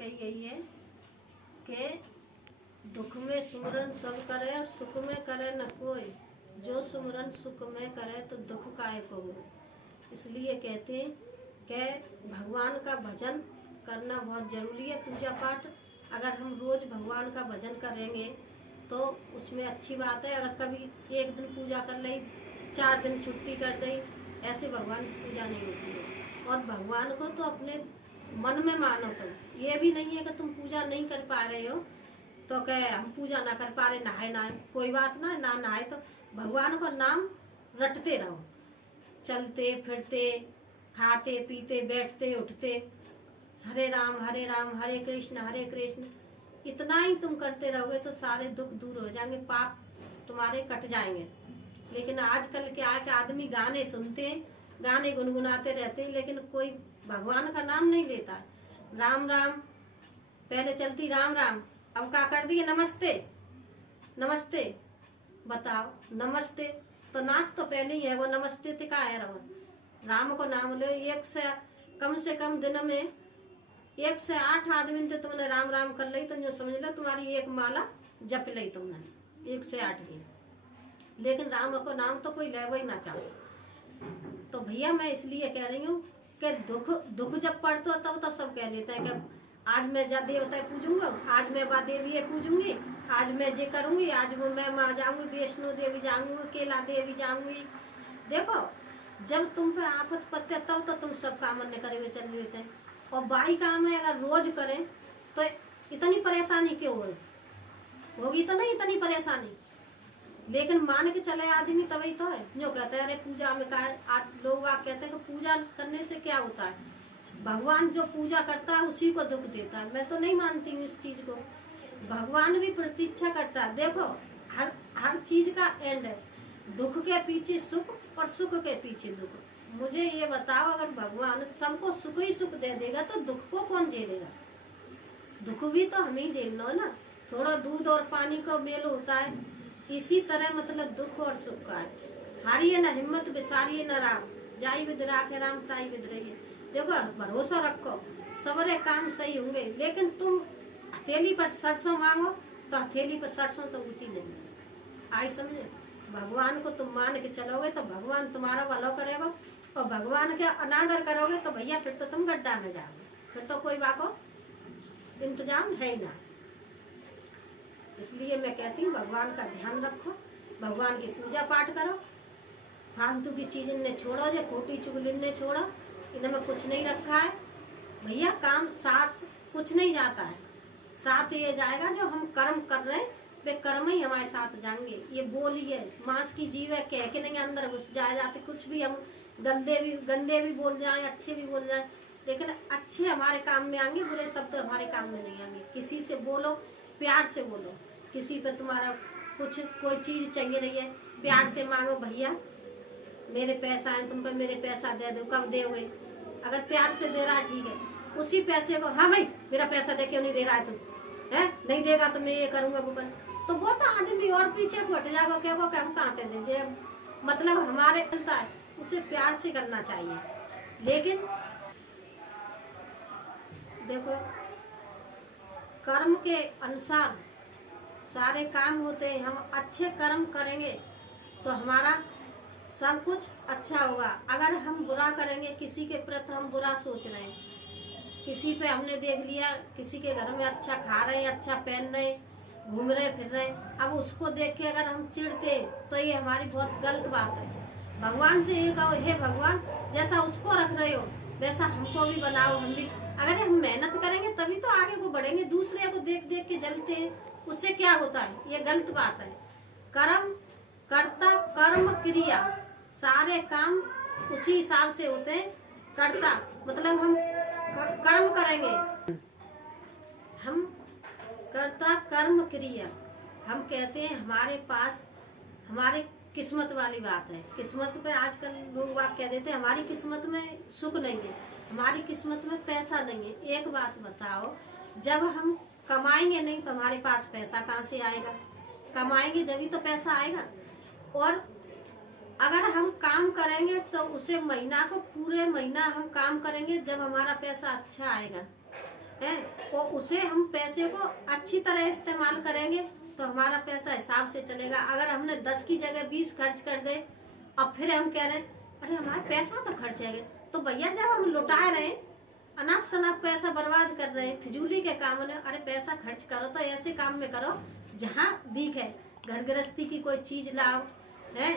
कही गई है कि दुख में सुमरन सब करे और सुख में करे न कोई, जो सुमरन सुख में करे तो दुख काहे को हो। इसलिए कहते हैं कि भगवान का भजन करना बहुत जरूरी है। पूजा पाठ अगर हम रोज भगवान का भजन करेंगे तो उसमें अच्छी बात है। अगर कभी एक दिन पूजा कर ली, 4 दिन छुट्टी कर दी, ऐसे भगवान की पूजा नहीं होती है। और भगवान को तो अपने मन में मानो। तुम ये भी नहीं है कि तुम पूजा नहीं कर पा रहे हो तो कहे हम पूजा ना कर पा रहे, नहाए कोई बात ना, ना नहाए तो भगवान का नाम रटते रहो, चलते फिरते खाते पीते बैठते उठते, हरे राम हरे कृष्ण, इतना ही तुम करते रहोगे तो सारे दुख दूर हो जाएंगे, पाप तुम्हारे कट जाएंगे। लेकिन आजकल क्या है कि आदमी गाने सुनते हैं, गाने गुनगुनाते रहते हैं, लेकिन कोई भगवान का नाम नहीं लेता है। राम राम पहले चलती राम राम, अब क्या कर दिए नमस्ते नमस्ते। बताओ नमस्ते तो नाच तो पहले ही है, वो नमस्ते ते का है रहो। राम को नाम लो, कम से कम दिन में 1 से 8 आदमी थे तुमने राम राम कर ली तो जो समझ लो तुम्हारी एक माला जप ली तुमने 1 से 8 की। लेकिन राम को नाम तो कोई ले ही ना चाहो। तो भैया मैं इसलिए कह रही हूँ कि दुख जब पड़ते हो तब तो सब कह लेते हैं कि आज मैं जा देवता पूजूंगा, आज मैं बा देवी पूजूंगी, आज मैं जे करूंगी, आज मैं माँ जाऊंगी, वैष्णो देवी जाऊंगी, केला देवी जाऊंगी। देखो जब तुम पे आफत पत्ते तब तो तुम सब काम करे हुए चल लेते हैं। और बाई काम है अगर रोज करें तो इतनी परेशानी क्यों होगी तो नहीं इतनी परेशानी। लेकिन मान के चले आदमी तभी तो है जो कहते हैं अरे पूजा में लोग कहते हैं कि पूजा करने से क्या होता है, भगवान जो पूजा करता है उसी को दुख देता है। मैं तो नहीं मानती हूँ इस चीज को। भगवान भी प्रतीक्षा करता है। देखो हर चीज का एंड है, दुख के पीछे सुख और सुख के पीछे दुख। मुझे ये बताओ अगर भगवान सबको सुख ही सुख दे देगा तो दुख को कौन झेलेगा। दुख भी तो हम ही झेलना है ना। थोड़ा दूध और पानी का मेल होता है, इसी तरह मतलब दुख और सुख का है। हारिए न हिम्मत बिसारिए न राम, जाई विद राखे राम ताई विद रहिए। देखो भरोसा रखो सबरे काम सही होंगे। लेकिन तुम हथेली पर सरसों मांगो तो हथेली पर सरसों तो उठी नहीं। आई समझे। भगवान को तुम मान के चलोगे तो भगवान तुम्हारा भला करेगा, और भगवान के अनादर करोगे तो भैया फिर तो तुम गड्ढा में जाओगे, फिर तो कोई बाको इंतजाम है ही ना। इसलिए मैं कहती हूँ भगवान का ध्यान रखो, भगवान की पूजा पाठ करो, फालतू की चीज इनने छोड़ो, जो खोटी चुगली ने छोड़ो, इनमें कुछ नहीं रखा है भैया। काम साथ कुछ नहीं जाता है, साथ ये जाएगा जो हम कर्म कर रहे हैं, वे कर्म ही हमारे साथ जाएंगे। ये बोलिए मांस की जीव है, कह के नहीं अंदर घुस जाते। कुछ भी हम गंदे भी बोल जाएं, अच्छे भी बोल जाएं, लेकिन अच्छे हमारे काम में आएंगे, बुरे शब्द हमारे काम में नहीं आएंगे। किसी से बोलो प्यार से बोलो, किसी पे तुम्हारा कोई चीज चाहिए रही है प्यार से मांगो, भैया मेरे पैसा है तुम पे मेरे पैसा दे दो, कब दोगे। अगर प्यार से दे रहा है ठीक है, उसी पैसे को हाँ भाई मेरा पैसा दे क्यों नहीं दे रहा है तुम है, नहीं देगा तो मैं ये करूंगा वो कर, तो वो तो आदमी और पीछे को हट जाएगा, क्या कि हम कांटे दे। मतलब हमारे चलता है उसे प्यार से करना चाहिए। लेकिन देखो कर्म के अनुसार सारे काम होते हैं। हम अच्छे कर्म करेंगे तो हमारा सब कुछ अच्छा होगा। अगर हम बुरा करेंगे, किसी के प्रति हम बुरा सोच रहे हैं, किसी पे हमने देख लिया किसी के घर में अच्छा खा रहे हैं, अच्छा पहन रहे, घूम रहे फिर रहे, अब उसको देख के अगर हम चिढ़ते तो ये हमारी बहुत गलत बात है। भगवान से ये कहो हे भगवान जैसा उसको रख रहे हो वैसा हमको भी बनाओ, हम भी अगर हम मेहनत करेंगे तभी तो आगे को बढ़ेंगे। दूसरे को देख देख के जलते हैं, उससे क्या होता है, ये गलत बात है। कर्म कर्ता कर्म क्रिया सारे काम उसी हिसाब से होते हैं। कर्ता मतलब हम कर्म करेंगे, हम कर्ता कर्म क्रिया हम कहते हैं हमारे पास हमारे किस्मत वाली बात है। किस्मत पे आजकल लोग बात कह देते हैं हमारी किस्मत में सुख नहीं है, हमारी किस्मत में पैसा नहीं है। एक बात बताओ, जब हम कमाएंगे नहीं तो हमारे पास पैसा कहाँ से आएगा। कमाएंगे जब ही तो पैसा आएगा। और अगर हम काम करेंगे तो उसे महीना को पूरे महीना हम काम करेंगे जब हमारा पैसा अच्छा आएगा। है, और उसे हम पैसे को अच्छी तरह इस्तेमाल करेंगे तो हमारा पैसा हिसाब से चलेगा। अगर हमने 10 की जगह 20 खर्च कर दे, अब फिर हम कह रहे हैं अरे हमारा पैसा तो खर्च है, तो भैया जब हम लुटा रहे हैं, अनाप शनाप पैसा बर्बाद कर रहे हैं फिजूली के काम में, अरे पैसा खर्च करो तो ऐसे काम में करो जहाँ दिखे। घर गृहस्थी की कोई चीज लाओ है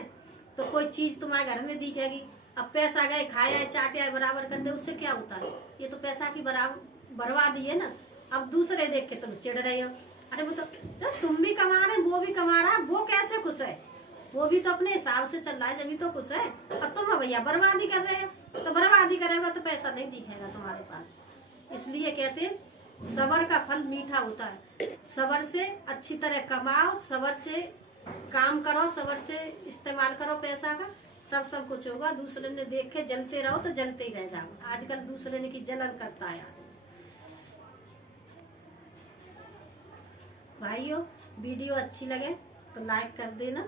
तो कोई चीज तुम्हारे घर में दिखेगी। अब पैसा गए खाया चाटे बराबर कर दे, उससे क्या होता है? ये तो पैसा की बर्बादी है ना। अब दूसरे देख के तुम चिढ़ रहे हो, अरे वो तो तुम भी कमा रहे वो भी कमा रहा, वो कैसे खुश है? वो भी तो अपने हिसाब से चल रहा है जब तो खुश है। अब तुम भैया बर्बादी कर रहे हो, तो बर्बादी करेगा तो पैसा नहीं दिखेगा तुम्हारे पास। इसलिए कहते हैं सबर का फल मीठा होता है। सबर से अच्छी तरह कमाओ, सबर से काम करो, सबर से इस्तेमाल करो पैसा का, तब सब कुछ होगा। दूसरे ने देख के जलते रहो तो जलते ही रह जाओ। आजकल दूसरे ने की जलन करता है। भाइयों वीडियो अच्छी लगे तो लाइक कर देना।